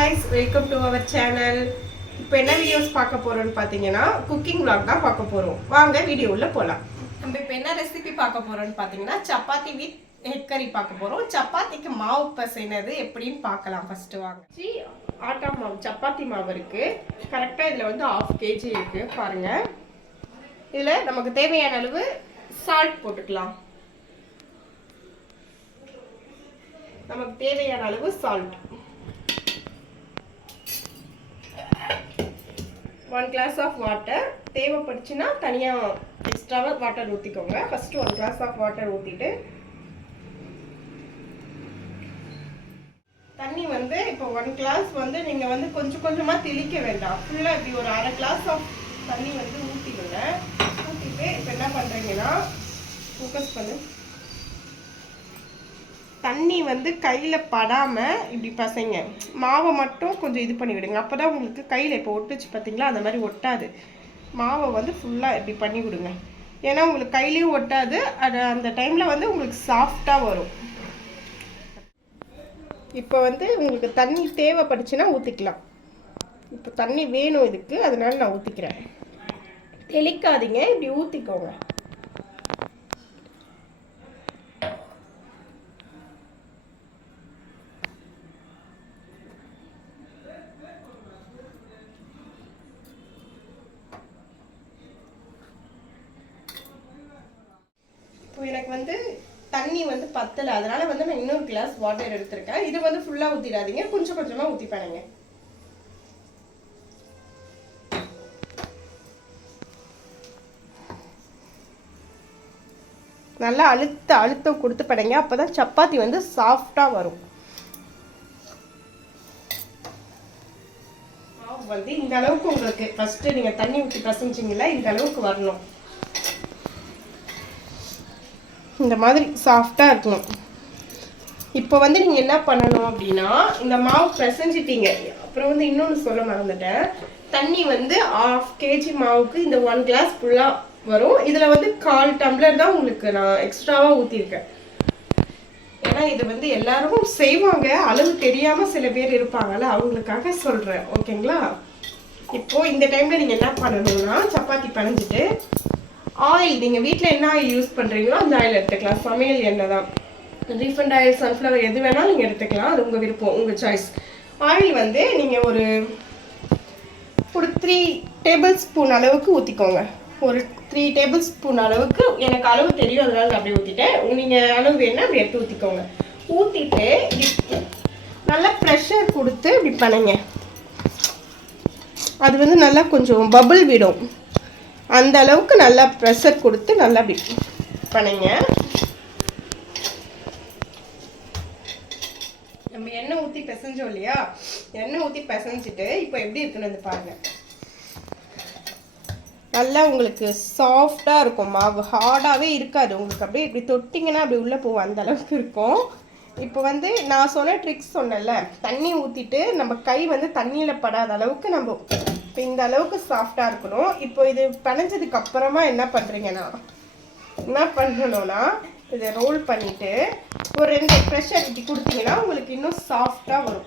guys, welcome to our channel. இப்போ என்ன videos பார்க்க போறோம்னு பாத்தீங்கன்னா குக்கிங் vlog தான் பார்க்க போறோம். வாங்க வீடியோல போலாம். நம்ம இப்போ என்ன ரெசிபி பார்க்க போறோம்னு பாத்தீங்கன்னா சப்பாத்தி வித் எக் கறி பார்க்க போறோம். சப்பாத்திக்கு மாவு பிசைறது எப்படின்னு பார்க்கலாம். ஃபர்ஸ்ட் வாங்க. ஆட்டா மாவு சப்பாத்தி மாவு இருக்கு. கரெக்ட்டா இதுல வந்து 1/2 kg இருக்கு பாருங்க. இதுல நமக்கு தேவையான அளவு சால்ட் போட்டுக்கலாம். நமக்கு தேவையான அளவு சால்ட் 1 glass of water. தேவைப்படுச்சுன்னா தனியா எக்ஸ்ட்ராவா வாட்டர் ஊத்திக்கோங்க. ஃபர்ஸ்ட் 1 glass of water ஊத்திட்டு தண்ணி வந்து இப்போ 1 glass வந்து நீங்க வந்து கொஞ்சம் கொஞ்சமா தெளிக்க வேண்டாம். ஃபுல்லா இப்படி ஒரு 1/2 glass of தண்ணி வந்து ஊத்திடுங்க. ஊத்திட்டு இப்போ என்ன பண்றீங்கன்னா ஃபோக்கஸ் பண்ணு. தண்ணி வந்து கையில படாம இப்படி பசைங்க. மாவை மட்டும் கொஞ்சம் இது பண்ணி விடுங்க. அப்பதான் உங்களுக்கு கையில இப்போ ஒட்டுச்சு பார்த்தீங்களா, அந்த மாதிரி ஒட்டாது. மாவை வந்து ஃபுல்லா இப்படி பண்ணி விடுங்க. ஏன்னா உங்களுக்கு கையிலயும் ஒட்டாது. அது அந்த டைம்ல வந்து உங்களுக்கு சாஃப்டா வரும். இப்போ வந்து உங்களுக்கு தண்ணி தேவைப்படுச்சுன்னா ஊத்திக்கலாம். இப்போ தண்ணி வேணும் இதுக்கு, அதனால நான் ஊத்திக்கிறேன். தெளிக்காதீங்க, இப்படி ஊத்திக்கோங்க. எனக்கு வந்து தண்ணி வந்து பத்தல, அதனால வந்து நான் இன்னொரு கிளாஸ் வாட்டர் எடுத்திருக்கேன். இது வந்து ஃபுல்லா ஊத்திடாதீங்க, கொஞ்சம் கொஞ்சமா ஊத்திப்பானுங்க. நல்லா அழுத்தம் கொடுத்து படைங்க. அப்பதான் சப்பாத்தி வந்து சாஃப்டா வரும். மாவு வந்து இந்த அளவுக்கு உங்களுக்கு ஃபர்ஸ்ட் நீங்க தண்ணி ஊத்தி பசைஞ்சீங்களா, இந்த அளவுக்கு வரணும். இந்த மாதிரி சாஃப்டா இருக்கணும். இப்போ வந்து நீங்க என்ன பண்ணணும் அப்படின்னா, இந்த மாவு பிசைஞ்சிட்டீங்க. அப்புறம் வந்து இன்னொன்னு சொல்ல மறந்துட்டேன். தண்ணி வந்து 1/2 kg மாவுக்கு இந்த 1 glass ஃபுல்லா வரும். இதுல வந்து 1/4 tumbler தான் உங்களுக்கு நான் எக்ஸ்ட்ராவா ஊத்திருக்கேன். ஏன்னா இது வந்து எல்லாரும் செய்வாங்க, அளவு தெரியாம சில பேர் இருப்பாங்கல்ல, அவங்களுக்காக சொல்றேன். ஓகேங்களா? இப்போ இந்த டைம்ல நீங்க என்ன பண்ணணும்னா, சப்பாத்தி பனைஞ்சிட்டு ஆயில், நீங்கள் வீட்டில் என்ன ஆயில் யூஸ் பண்ணுறீங்களோ அந்த ஆயில் எடுத்துக்கலாம். சமையல் எண்ணெய் தான், ரீஃபண்ட் ஆயில், சன்ஃப்ளவர் எது வேணாலும் நீங்கள் எடுத்துக்கலாம். அது உங்கள் விருப்பம், உங்கள் சாய்ஸ். ஆயில் வந்து நீங்கள் ஒரு 3 tablespoon அளவுக்கு ஊற்றிக்கோங்க. ஒரு 3 tablespoon அளவுக்கு, எனக்கு அளவு தெரியும் அதனால நான் அப்படியே ஊற்றிட்டேன். நீங்கள் அளவு வேணுன்னா அப்படி எடுத்து ஊற்றிக்கோங்க. ஊற்றிட்டு நல்லா ப்ரெஷர் கொடுத்து இப்படி பண்ணுங்க. அது வந்து நல்லா கொஞ்சம் பபிள் விடும். அந்த அளவுக்கு நல்லா ப்ரெஷர் கொடுத்து நல்லா அப்படி பண்ணுங்க. நம்ம எண்ணெய் ஊற்றி பிசைஞ்சோம் இல்லையா, எண்ணெய் ஊற்றி பிசைஞ்சிட்டு இப்போ எப்படி இருக்குன்னு பாருங்க. நல்லா உங்களுக்கு சாஃப்டாக இருக்கும். மாவு ஹார்டாகவே இருக்காது. உங்களுக்கு அப்படியே இப்படி தொட்டிங்கன்னா அப்படி உள்ளே போகும், அந்த அளவுக்கு இருக்கும். இப்போ வந்து நான் சொன்ன ட்ரிக்ஸ் சொன்னேன்ல, தண்ணி ஊற்றிட்டு நம்ம கை வந்து தண்ணியில் படாத அளவுக்கு நம்ம இப்போ இந்த அளவுக்கு சாஃப்டாக இருக்கணும். இப்போ இது பனைஞ்சதுக்கு அப்புறமா என்ன பண்ணுறீங்கன்னா, என்ன பண்ணணும்னா இதை ரோல் பண்ணிவிட்டு ஒரு 2 ப்ரெஷர் இப்படி கொடுத்தீங்கன்னா உங்களுக்கு இன்னும் சாஃப்டாக வரும்.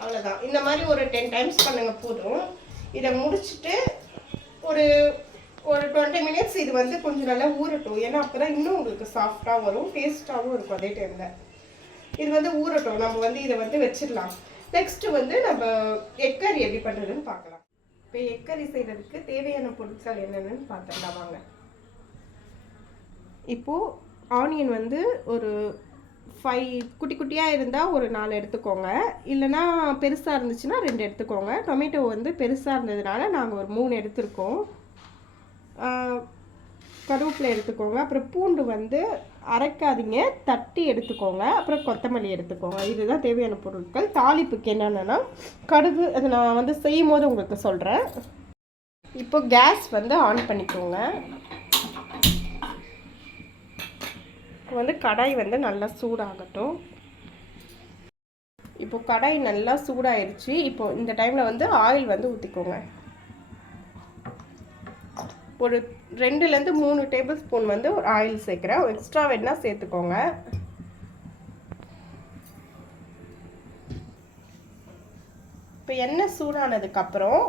அவ்வளோதான். இந்த மாதிரி ஒரு 10 times பண்ணுங்க போதும். இதை முடிச்சுட்டு ஒரு 20 minutes இது வந்து கொஞ்சம் நல்லா ஊறட்டும். ஏன்னா அப்போ தான் இன்னும் உங்களுக்கு சாஃப்டாக வரும், டேஸ்ட்டாகவும் இருக்கும். அதே டைமில் இது வந்து ஊறட்டும். நம்ம வந்து இதை வந்து வச்சிடலாம். நெக்ஸ்ட் வந்து நம்ம எக் கறி எப்படி பண்ணுறதுன்னு பார்க்கலாம். இப்போ எக் கறி செய்கிறதுக்கு தேவையான பொருட்கள் என்னென்னு பார்த்துடலாம் வாங்க. இப்போது ஆனியன் வந்து ஒரு 5 குட்டி குட்டியாக இருந்தால் ஒரு 4 எடுத்துக்கோங்க. இல்லைனா பெருசாக இருந்துச்சுன்னா 2 எடுத்துக்கோங்க. டொமேட்டோ வந்து பெருசாக இருந்ததுனால நாங்கள் ஒரு 3 எடுத்துருக்கோம். கருவேப்பிலை எடுத்துக்கோங்க. அப்புறம் பூண்டு வந்து அரைக்காதீங்க, தட்டி எடுத்துக்கோங்க. அப்புறம் கொத்தமல்லி எடுத்துக்கோங்க. இதுதான் தேவையான பொருட்கள். தாளிப்புக்கு என்னென்னா கடுகு, அதை நான் வந்து செய்யும் போது உங்களுக்கு சொல்கிறேன். இப்போ கேஸ் வந்து ஆன் பண்ணிக்கோங்க. இப்போ வந்து கடாய் வந்து நல்லா சூடாகட்டும். இப்போ கடாய் நல்லா சூடாயிடுச்சு. இப்போ இந்த டைமில் வந்து ஆயில் வந்து ஊற்றிக்கோங்க. ஒரு 2லேருந்து 3 டேபிள் ஸ்பூன் வந்து ஒரு ஆயில் சேர்க்குறேன். எக்ஸ்ட்ரா வேணா சேர்த்துக்கோங்க. இப்போ எண்ணெய் சூடானதுக்கப்புறம்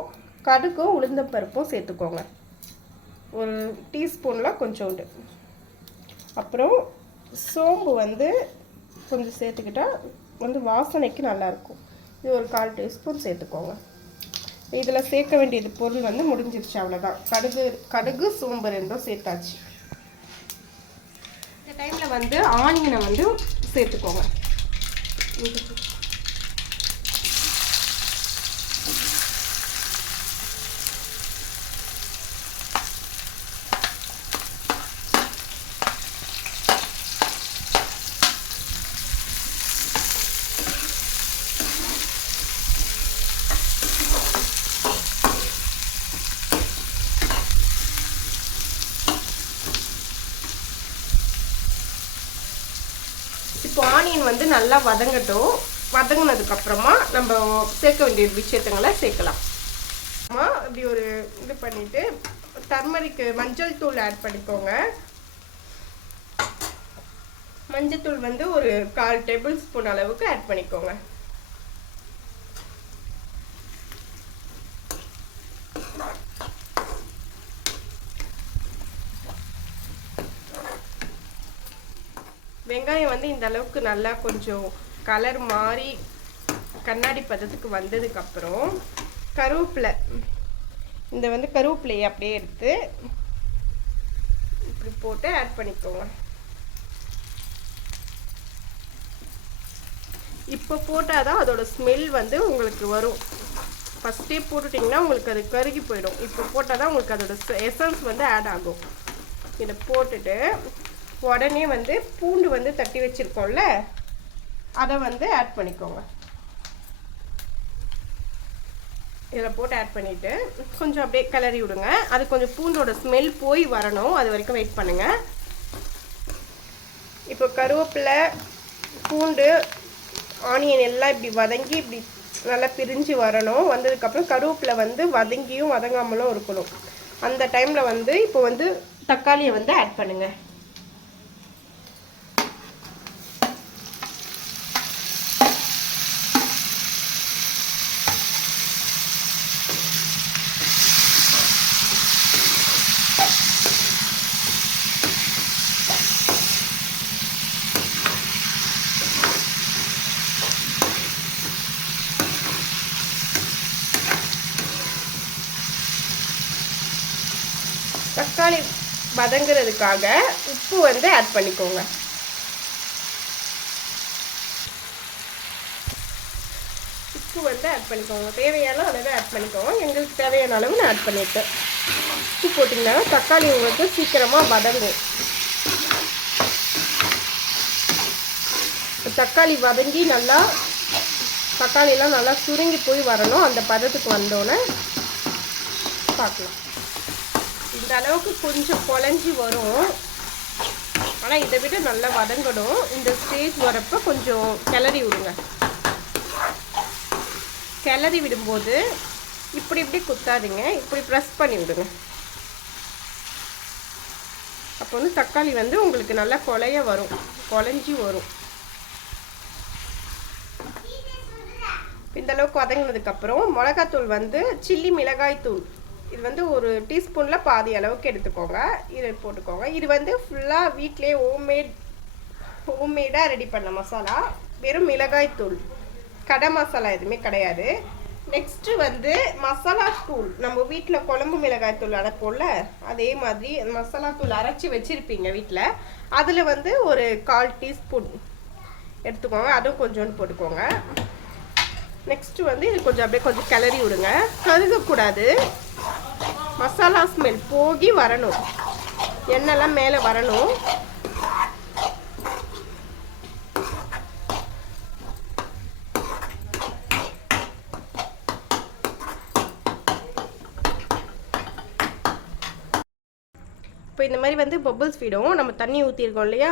கடுகும் உளுந்தம்பருப்பும் சேர்த்துக்கோங்க. ஒரு டீஸ்பூனில் கொஞ்சோண்டு. அப்புறம் சோம்பு வந்து கொஞ்சம் சேர்த்துக்கிட்டால் வந்து வாசனைக்கு நல்லாயிருக்கும். இது ஒரு 1/4 டீஸ்பூன் சேர்த்துக்கோங்க. இதில் சேர்க்க வேண்டியது பொருள் வந்து முடிஞ்சிருச்சு, அவ்வளோதான். கடுகு சோம்பு 2ம் சேர்த்தாச்சு. இந்த டைமில் வந்து ஆனியனை வந்து சேர்த்துக்கோங்க. இப்போ ஆனியன் வந்து நல்லா வதங்கட்டும். வதங்கினதுக்கப்புறமா நம்ம சேர்க்க வேண்டிய விஷயத்துங்களை சேர்க்கலாம். இப்படி ஒரு இது பண்ணிவிட்டு டர்மரிக்கு மஞ்சள் தூள் ஆட் பண்ணிக்கோங்க. மஞ்சள் தூள் வந்து ஒரு 1/4 டேபிள் ஸ்பூன் அளவுக்கு ஆட் பண்ணிக்கோங்க. வெங்காயம் வந்து இந்த அளவுக்கு நல்லா கொஞ்சம் கலர் மாறி கண்ணாடி பதத்துக்கு வந்ததுக்கப்புறம் கருவேப்பிலை, இந்த வந்து கருவேப்பிலையை அப்படியே எடுத்து இப்படி போட்டு ஆட் பண்ணிக்கோங்க. இப்போ போட்டால் தான் அதோட ஸ்மெல் வந்து உங்களுக்கு வரும். ஃபஸ்ட்டே போட்டுட்டிங்கன்னா உங்களுக்கு அது கருகி போயிடும். இப்போ போட்டால் தான் உங்களுக்கு அதோட எசன்ஸ் வந்து ஆட் ஆகும். இதை போட்டுட்டு உடனே வந்து பூண்டு வந்து தட்டி வச்சுருக்கோம்ல, அதை வந்து ஆட் பண்ணிக்கோங்க. இதில் போட்டு ஆட் பண்ணிவிட்டு கொஞ்சம் அப்படியே கிளறி விடுங்க. அது கொஞ்சம் பூண்டோட ஸ்மெல் போய் வரணும், அது வரைக்கும் வெயிட் பண்ணுங்கள். இப்போ கருவேப்பிலை, பூண்டு, ஆனியன் எல்லாம் இப்படி வதங்கி இப்படி நல்லா பிரிஞ்சு வரணும். வந்ததுக்கப்புறம் கருவேப்பிலை வந்து வதங்கியும் வதங்காமலும் இருக்கணும். அந்த டைமில் வந்து இப்போ வந்து தக்காளியை வந்து ஆட் பண்ணுங்கள். தக்காளி வதங்கிறதுக்காக உப்பு வந்து ஆட் பண்ணிக்கோங்க. உப்பு வந்து ஆட் பண்ணிக்கோங்க. தேவையான அளவு ஆட் பண்ணிக்கோங்க. எங்களுக்கு தேவையான அளவு நான் ஆட் பண்ணிட்டேன். உப்பு போட்டிங்கன்னா தக்காளி உங்களுக்கு சீக்கிரமாக வதங்கும். தக்காளி வதங்கி நல்லா தக்காளியெல்லாம் நல்லா சுருங்கி போய் வரணும். அந்த பதத்துக்கு வந்தோன்னே பார்க்கலாம். இந்த அளவுக்கு கொஞ்சம் குழஞ்சி வரும், ஆனால் இதை விட நல்லா வதங்கணும். இந்த ஸ்டேஜ் வரப்போ கொஞ்சம் கிளறி விடுங்க. கிளறி விடும்போது இப்படி இப்படி குத்தாதீங்க, இப்படி ப்ரெஸ் பண்ணி விடுங்க. அப்போ வந்து தக்காளி வந்து உங்களுக்கு நல்லா குழஞ்சி வரும். இந்த அளவுக்கு வதங்கினதுக்கப்புறம் மிளகாத்தூள் வந்து சில்லி மிளகாய் தூள், இது வந்து ஒரு டீஸ்பூனில் பாதி அளவுக்கு எடுத்துக்கோங்க. இதை போட்டுக்கோங்க. இது வந்து ஃபுல்லாக வீட்டிலே ஹோம்மேடாக ரெடி பண்ண மசாலா. வெறும் மிளகாய் தூள், கடை மசாலா எதுவுமே கிடையாது. நெக்ஸ்ட்டு வந்து மசாலா தூள், நம்ம வீட்டில் குழம்பு மிளகாய் தூள் அரைப்போம்ல, அதே மாதிரி மசாலா தூள் அரைச்சி வச்சுருப்பீங்க வீட்டில். அதில் வந்து ஒரு 1/4 டீஸ்பூன் எடுத்துக்கோங்க. அதுவும் கொஞ்சோண்டு போட்டுக்கோங்க. நெக்ஸ்ட்டு வந்து இது கொஞ்சம் அப்படியே கொஞ்சம் கிளறி விடுங்க. கருகக்கூடாது. மசாலா ஸ்மெல் போகி வரணும், எண்ணெய்லாம் மேலே வரணும். இப்போ இந்த மாதிரி வந்து பபிள்ஸ் விடும். நம்ம தண்ணி ஊற்றிருக்கோம் இல்லையா,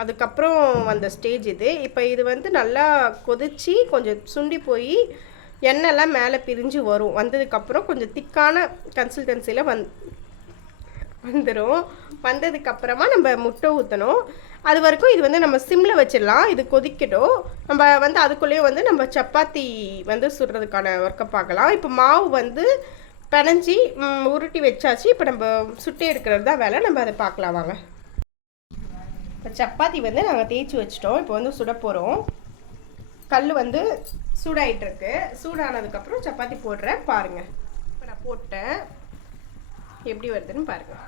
அதுக்கப்புறம் வந்த ஸ்டேஜ் இது. இப்போ இது வந்து நல்லா கொதிச்சு கொஞ்சம் சுண்டி போய் எண்ணெய்லாம் மேலே பிரிஞ்சு வரும். வந்ததுக்கப்புறம் கொஞ்சம் திக்கான கன்சிஸ்டன்சியில் வந்துடும். வந்ததுக்கப்புறமா நம்ம முட்டை ஊற்றணும். அது வரைக்கும் இது வந்து நம்ம சிம்மில் வச்சிடலாம். இது கொதிக்கட்டும். நம்ம வந்து அதுக்குள்ளேயே வந்து நம்ம சப்பாத்தி வந்து சுடுறதுக்கான ஒர்க்கை பார்க்கலாம். இப்போ மாவு வந்து பிணைஞ்சி உருட்டி வச்சாச்சு. இப்போ நம்ம சுட்டி எடுக்கிறது தான் வேலை. நம்ம அதை பார்க்கலாம் வாங்க. இப்போ சப்பாத்தி வந்து நாங்கள் தேய்ச்சி வச்சிட்டோம். இப்போ வந்து சுட போகிறோம். கல் வந்து சூடாயிட்டிருக்கு. சூடானதுக்கப்புறம் சப்பாத்தி போடுறேன் பாருங்கள். இப்போ நான் போட்டேன், எப்படி வருதுன்னு பாருங்கள்.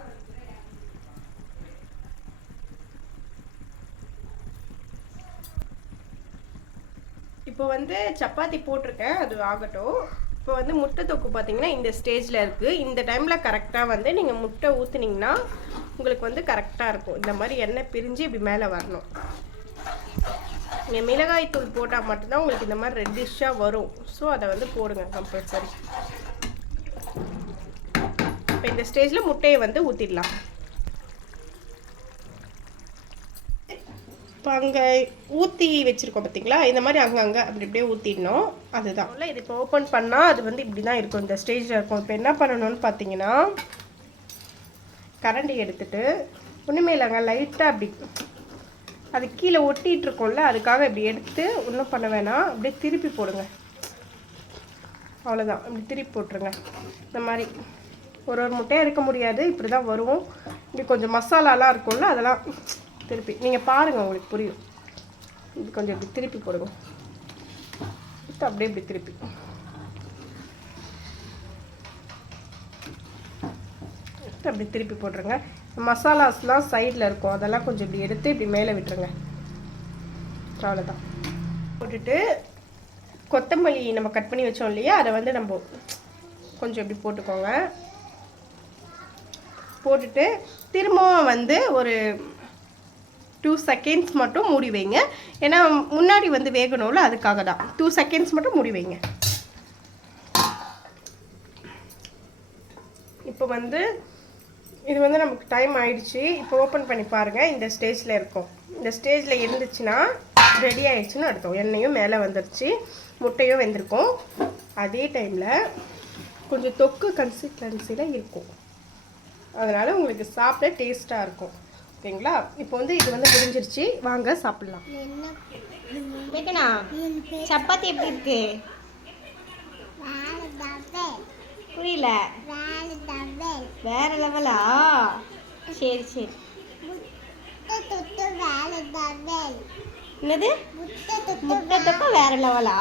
இப்போ வந்து சப்பாத்தி போட்டிருக்கேன், அது ஆகட்டும். இப்போ வந்து முட்டை தொக்கு பார்த்தீங்கன்னா இந்த ஸ்டேஜில் இருக்குது. இந்த டைமில் கரெக்டாக வந்து நீங்கள் முட்டை ஊற்றுனீங்கன்னா உங்களுக்கு வந்து கரெக்டாக இருக்கும். இந்த மாதிரி எண்ணெய் பிரிஞ்சு இப்படி மேலே வரணும். நீங்கள் மிளகாய் தூள் போட்டால் மட்டும்தான் உங்களுக்கு இந்த மாதிரி ரெட்டிஷ்ஷாக வரும். ஸோ அதை வந்து போடுங்க கம்பல்சரி. இப்போ இந்த ஸ்டேஜில் முட்டையை வந்து ஊற்றிடலாம். இப்போ அங்கே ஊற்றி வச்சுருக்கோம் பார்த்தீங்களா, இந்த மாதிரி அங்கங்கே அப்படி இப்படியே ஊற்றிடணும். அதுதான் இல்லை. இது இப்போ ஓப்பன் பண்ணால் அது வந்து இப்படி தான் இருக்கும், இந்த ஸ்டேஜில் இருக்கும். இப்போ என்ன பண்ணணும்னு பார்த்தீங்கன்னா, கரண்டி எடுத்துகிட்டு ஒன்றுமே இல்லைங்க, லைட்டாக அப்படி அது கீழே ஒட்டிகிட்டு இருக்கோம்ல, அதுக்காக இப்படி எடுத்து ஒன்றும் பண்ண வேணாம், அப்படியே திருப்பி போடுங்க. அவ்வளோதான், இப்படி திருப்பி போட்டுருங்க. இந்த மாதிரி ஒரு முட்டையாக இருக்க முடியாது, இப்படி தான் வரும். இப்படி கொஞ்சம் மசாலாலாம் இருக்கும்ல, அதெல்லாம் திருப்பி நீங்கள் பாருங்கள், உங்களுக்கு புரியும். இது கொஞ்சம் இப்படி திருப்பி போடுங்க. அப்படியே இப்படி திருப்பி அப்படி திருப்பி போட்டுருங்க. மசாலாஸ்லாம் சைடில் இருக்கும், அதெல்லாம் கொஞ்சம் இப்படி எடுத்து இப்படி மேலே விட்டுருங்க. அவ்வளோதான். போட்டுட்டு கொத்தமல்லி நம்ம கட் பண்ணி வச்சோம் இல்லையா, அதை வந்து நம்ம கொஞ்சம் இப்படி போட்டுக்கோங்க. போட்டுட்டு திரும்பவும் வந்து ஒரு 2 செகண்ட்ஸ் மட்டும் மூடி வைங்க. ஏன்னா முன்னாடி வந்து வேகணும்ல, அதுக்காக தான் 2 செகண்ட்ஸ் மட்டும் மூடி வைங்க. இப்போ வந்து இது வந்து நமக்கு டைம் ஆயிடுச்சு. இப்போ ஓப்பன் பண்ணி பாருங்கள். இந்த ஸ்டேஜில் இருக்கும். இந்த ஸ்டேஜில் இருந்துச்சுன்னா ரெடி ஆயிடுச்சுன்னு அர்த்தம். எண்ணெயும் மேலே வந்துருச்சு, முட்டையும் வெந்திருக்கும். அதே டைமில் கொஞ்சம் தொக்கு கன்சிஸ்டன்சியில் இருக்கும், அதனால் உங்களுக்கு சாப்பிட டேஸ்ட்டாக இருக்கும். ஓகேங்களா? இப்போ வந்து இது வந்து முடிஞ்சிருச்சு, வாங்க சாப்பிடலாம். சப்பாத்தி எப்படி இருக்கு? புரியல. வேற லெவலா? சரி சரி. என்னது? முட்டை தொக்கு வேற லெவலா?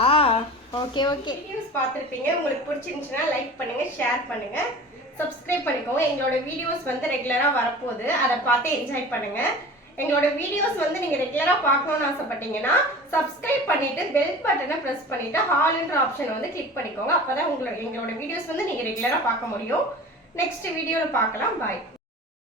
Okay okay. வீடியோஸ் பார்த்துருப்பீங்க. உங்களுக்கு பிடிச்சிருந்துச்சுன்னா லைக் பண்ணுங்க, ஷேர் பண்ணுங்க, சப்ஸ்கிரைப் பண்ணிக்கோங்க. எங்களோட வீடியோஸ் வந்து ரெகுலராக வரப்போகுது, அதை பார்த்து என்ஜாய் பண்ணுங்க. எங்களோட வீடியோஸ் வந்து நீங்கள் ரெகுலராக பார்க்கணுன்னு ஆசைப்பட்டீங்கன்னா சப்ஸ்கிரைப் பண்ணிட்டு பெல் பட்டனை ப்ரெஸ் பண்ணிட்டு ஹால்ன்ற ஆப்ஷன் வந்து கிளிக் பண்ணிக்கோங்க. அப்போ தான் எங்களோட வீடியோஸ் வந்து நீங்கள் ரெகுலராக பார்க்க முடியும். நெக்ஸ்ட் வீடியோவில் பார்க்கலாம். பாய்.